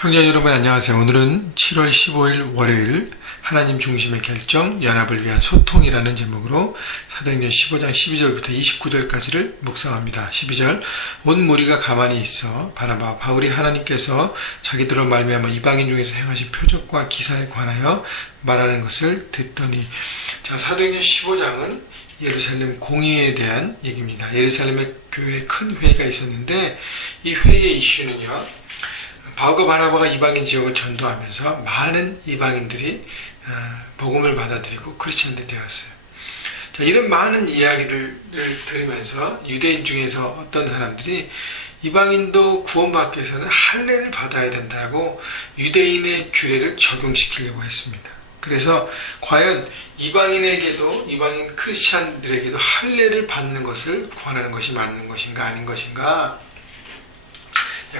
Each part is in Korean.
형제 여러분 안녕하세요. 오늘은 7월 15일 월요일 하나님 중심의 결정, 연합을 위한 소통이라는 제목으로 사도행전 15장 12절부터 29절까지를 묵상합니다. 12절 온 무리가 가만히 있어 바나바와 바울이 하나님께서 자기들로 말미암아 이방인 중에서 행하신 표적과 기사에 관하여 말하는 것을 듣더니. 자, 사도행전 15장은 예루살렘 공의에 대한 얘기입니다. 예루살렘의 교회에 큰 회의가 있었는데 이 회의의 이슈는요, 바울과 바나바가 이방인 지역을 전도하면서 많은 이방인들이 복음을 받아들이고 크리스천들이 되었어요. 자, 이런 많은 이야기들을 들으면서 유대인 중에서 어떤 사람들이 이방인도 구원받기 위해서는 할례를 받아야 된다고 유대인의 규례를 적용시키려고 했습니다. 그래서 과연 이방인에게도, 이방인 크리스천들에게도 할례를 받는 것을 권하는 것이 맞는 것인가 아닌 것인가,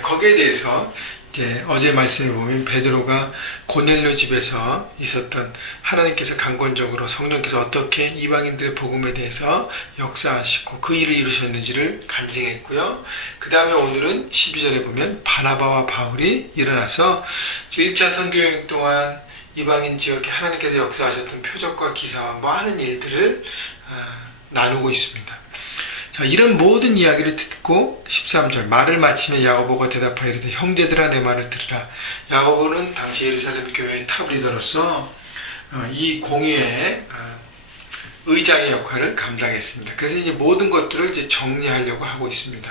거기에 대해서 이제 어제 말씀에 보면 베드로가 고넬료 집에서 있었던 하나님께서 강권적으로 성령께서 어떻게 이방인들의 복음에 대해서 역사하시고 그 일을 이루셨는지를 간증했고요. 그 다음에 오늘은 12절에 보면 바나바와 바울이 일어나서 1차 선교여행 동안 이방인 지역에 하나님께서 역사하셨던 표적과 기사와 많은 일들을 나누고 있습니다. 자, 이런 모든 이야기를 듣고 13절 말을 마치며 야고보가 대답하여 이르되 형제들아 내 말을 들으라. 야고보는 당시 예루살렘 교회의 탑 리더로서 이 공의의 의장의 역할을 감당했습니다. 그래서 이제 모든 것들을 이제 정리하려고 하고 있습니다.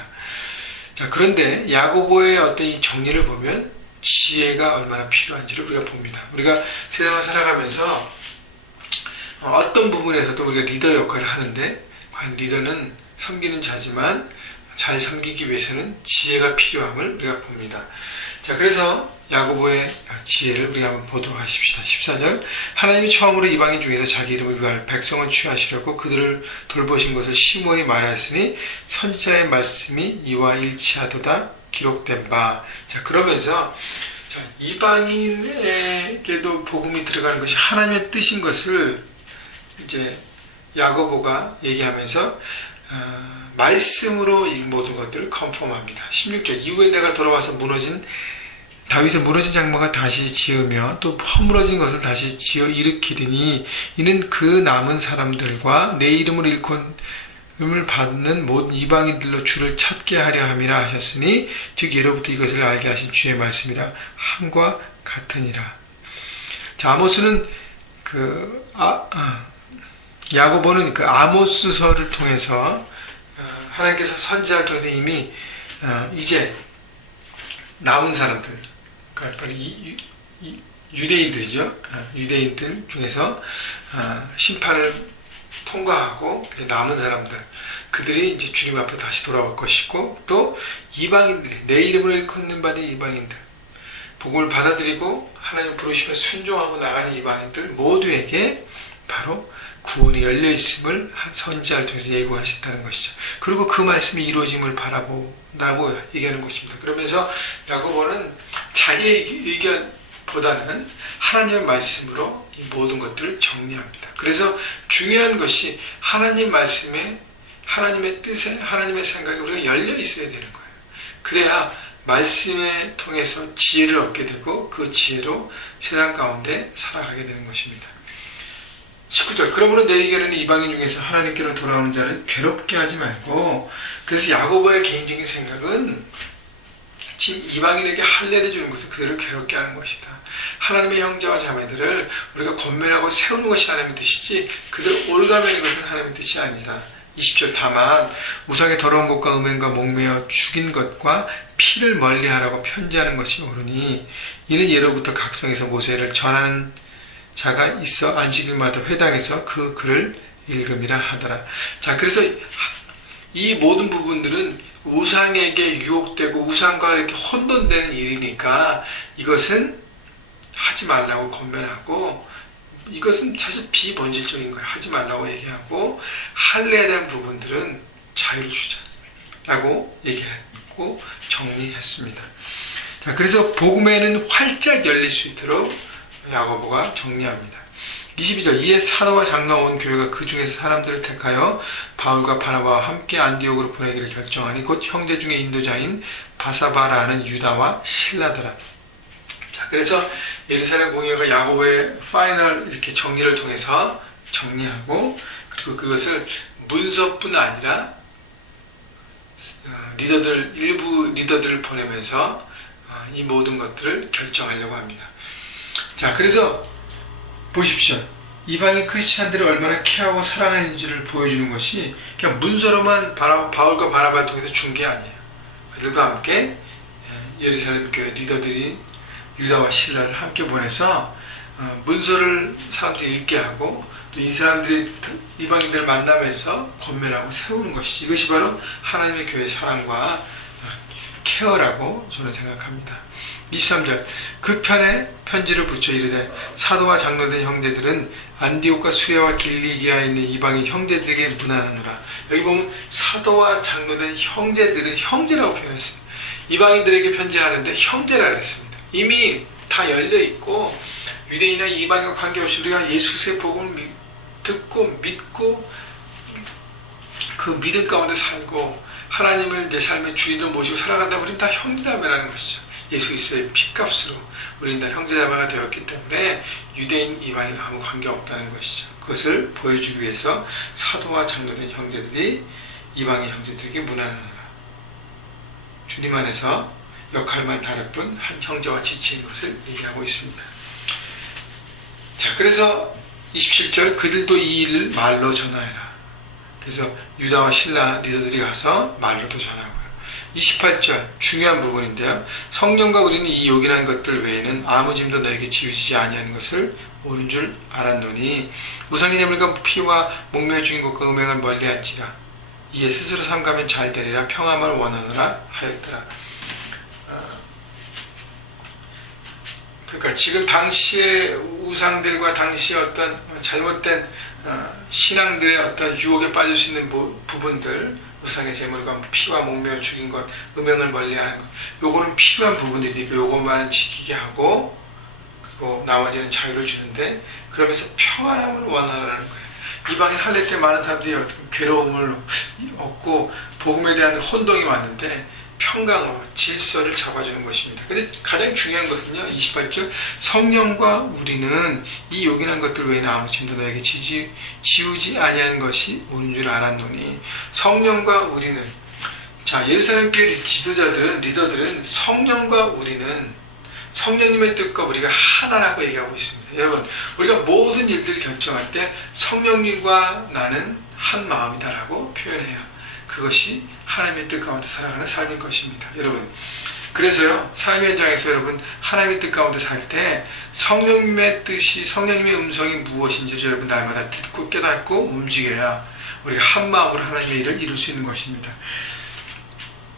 자, 그런데 야고보의 어떤 이 정리를 보면 지혜가 얼마나 필요한지를 우리가 봅니다. 우리가 세상을 살아가면서 어떤 부분에서도 우리가 리더 역할을 하는데, 과연 리더는 섬기는 자지만 잘 섬기기 위해서는 지혜가 필요함을 우리가 봅니다. 자, 그래서 야고보의 지혜를 우리가 한번 보도록 하십시다. 14절 하나님이 처음으로 이방인 중에서 자기 이름을 위하여 백성을 취하시려고 그들을 돌보신 것을 시므온이 말하였으니 선지자의 말씀이 이와 일치하도다 기록된 바. 자, 그러면서 이방인에게도 복음이 들어가는 것이 하나님의 뜻인 것을 이제 야고보가 얘기하면서 말씀으로 이 모든 것들을 컨펌합니다. 16절 이후에 내가 돌아와서 다윗의 무너진 장막을 다시 지으며 또 허물어진 것을 다시 지어 일으키리니 이는 그 남은 사람들과 내 이름을 일컬음을 받는 모든 이방인들로 주를 찾게 하려 함이라 하셨으니 즉 예로부터 이것을 알게 하신 주의 말씀이라 함과 같으니라. 자, 아모스는 야고보는 그 아모스서를 통해서 하나님께서 선지자를 통해서 이미 이제 남은 사람들, 그러니까 유대인들이죠. 유대인들 중에서 심판을 통과하고 남은 사람들, 그들이 이제 주님 앞에 다시 돌아올 것이고, 또 이방인들이 내 이름을 일컫는 바된 이방인들, 복음을 받아들이고 하나님 부르시면 순종하고 나가는 이방인들 모두에게 바로 구원이 열려있음을 선지자를 통해서 예고하셨다는 것이죠. 그리고 그 말씀이 이루어짐을 바라본다고 얘기하는 것입니다. 그러면서 야고보는 자기의 의견보다는 하나님의 말씀으로 이 모든 것들을 정리합니다. 그래서 중요한 것이 하나님 말씀에, 하나님의 뜻에, 하나님의 생각에 우리가 열려 있어야 되는 거예요. 그래야 말씀에 통해서 지혜를 얻게 되고 그 지혜로 세상 가운데 살아가게 되는 것입니다. 19절 그러므로 내 의견에는 이방인 중에서 하나님께로 돌아오는 자를 괴롭게 하지 말고. 그래서 야고보의 개인적인 생각은 지금 이방인에게 할례를 주는 것은 그들을 괴롭게 하는 것이다. 하나님의 형제와 자매들을 우리가 권면하고 세우는 것이 하나님의 뜻이지 그들 올가매는 것은 하나님의 뜻이 아니다. 20절 다만 우상의 더러운 것과 음행과 목매어 죽인 것과 피를 멀리하라고 편지하는 것이 옳으니 이는 예로부터 각성에서 모세를 전하는 자가 있어 안식일마다 회당에서 그 글을 읽음이라 하더라. 자, 그래서 이 모든 부분들은 우상에게 유혹되고 우상과 이렇게 혼돈되는 일이니까 이것은 하지 말라고 권면하고, 이것은 사실 비본질적인 거예요. 하지 말라고 얘기하고, 할례에 대한 부분들은 자유를 주자라고 얘기했고 정리했습니다. 자, 그래서 복음에는 활짝 열릴 수 있도록 야고보가 정리합니다. 22절 이에 사도와 장로가 온 교회가 그 중에서 사람들을 택하여 바울과 바나바와 함께 안디옥으로 보내기를 결정하니 곧 형제 중에 인도자인 바사바라는 유다와 실라더라. 그래서 예루살렘 공회가 야고보의 파이널 이렇게 정리를 통해서 정리하고, 그리고 그것을 문서뿐 아니라 일부 리더들을 보내면서 이 모든 것들을 결정하려고 합니다. 자, 그래서 보십시오. 이방인 크리스찬들을 얼마나 케어하고 사랑하는지를 보여주는 것이 그냥 문서로만 바울과 바나바를 통해서 준 게 아니에요. 그들과 함께 예루살렘 교회 리더들이 유다와 실라를 함께 보내서 문서를 사람들이 읽게 하고, 또 이 사람들이 이방인들을 만나면서 권면하고 세우는 것이지, 이것이 바로 하나님의 교회의 사랑과 케어라고 저는 생각합니다. 23절, 그 편에 편지를 붙여 이르되 사도와 장로된 형제들은 안디옥과 수레와 길리기아에 있는 이방인 형제들에게 문안하노라. 여기 보면 사도와 장로된 형제들은 형제라고 표현했습니다. 이방인들에게 편지하는데 형제라 그랬습니다. 이미 다 열려있고 유대인이나 이방인과 관계없이 우리가 예수 그리스도의 복음을 듣고 믿고 그 믿음 가운데 살고 하나님을 내 삶의 주인으로 모시고 살아간다면 우리는 다 형제자매라는 것이죠. 예수 그리스도의 피값으로 우리는 다 형제자매가 되었기 때문에 유대인, 이방인 아무 관계없다는 것이죠. 그것을 보여주기 위해서 사도와 장로된 형제들이 이방인 형제들에게 문안하노라. 주님 안에서 역할만 다를 뿐 한 형제와 지체인 것을 얘기하고 있습니다. 자, 그래서 27절, 그들도 이 일을 말로 전하여라. 그래서 유다와 실라 리더들이 가서 말로도 전하고요. 28절, 중요한 부분인데요. 성령과 우리는 이 요긴한 것들 외에는 아무 짐도 너에게 지우지지 아니하는 것을 옳은 줄 알았노니 우상의 제물과 피와 목매어 죽인 것과 음행을 멀리한지라. 이에 스스로 삼가면 잘 되리라. 평안을 원하노라 하였더라. 그러니까 지금 당시의 우상들과 당시의 어떤 잘못된 신앙들의 어떤 유혹에 빠질 수 있는 부분들, 우상의 제물과 피와 목매어 죽인 것, 음행을 멀리하는 것, 요거는 필요한 부분들이니까 요것만은 지키게 하고, 그리고 나머지는 자유를 주는데, 그러면서 평안함을 원하라는 거예요. 이방인 할례 때 많은 사람들이 괴로움을 얻고 복음에 대한 혼동이 왔는데 평강으로 질서를 잡아주는 것입니다. 근데 가장 중요한 것은요, 28절, 성령과 우리는 이 요긴한 것들 외에는 아무 짐도 너에게 지우지 아니하는 것이 옳은 줄 알았노니. 성령과 우리는, 자, 예루살렘 교회 지도자들은, 리더들은 성령과 우리는 성령님의 뜻과 우리가 하나라고 얘기하고 있습니다. 여러분, 우리가 모든 일들을 결정할 때 성령님과 나는 한 마음이다라고 표현해요. 그것이 하나님의 뜻 가운데 살아가는 삶인 것입니다. 여러분, 그래서요, 삶의 현장에서 여러분 하나님의 뜻 가운데 살 때 성령님의 뜻이, 성령님의 음성이 무엇인지 여러분 날마다 듣고 깨닫고 움직여야 우리가 한 마음으로 하나님의 일을 이룰 수 있는 것입니다.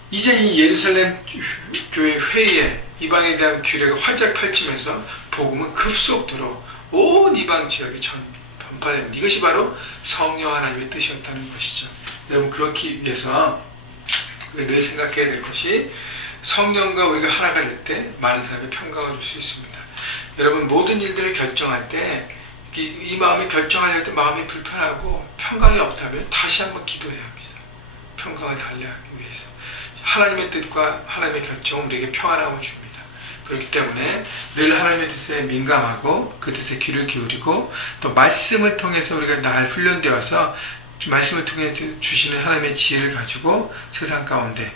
이제 이 예루살렘 교회 회의에 이방에 대한 규례가 활짝 펼치면서 복음은 급속도로 온 이방 지역에 전파됩니다. 이것이 바로 성령 하나님의 뜻이었다는 것이죠. 여러분, 그렇기 위해서 늘 생각해야 될 것이, 성령과 우리가 하나가 될 때 많은 사람이 평강을 줄 수 있습니다. 여러분, 모든 일들을 결정할 때 이 마음이 결정하려고 때 마음이 불편하고 평강이 없다면 다시 한번 기도해야 합니다. 평강을 달래하기 위해서. 하나님의 뜻과 하나님의 결정은 우리에게 평안함을 줍니다. 그렇기 때문에 늘 하나님의 뜻에 민감하고 그 뜻에 귀를 기울이고, 또 말씀을 통해서 우리가 날 훈련되어서 말씀을 통해 주시는 하나님의 지혜를 가지고 세상 가운데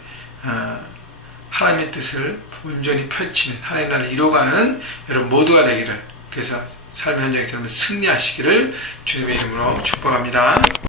하나님의 뜻을 온전히 펼치는, 하나님의 나라를 이뤄가는 여러분 모두가 되기를, 그래서 삶의 현장에서 승리하시기를 주님의 이름으로 축복합니다.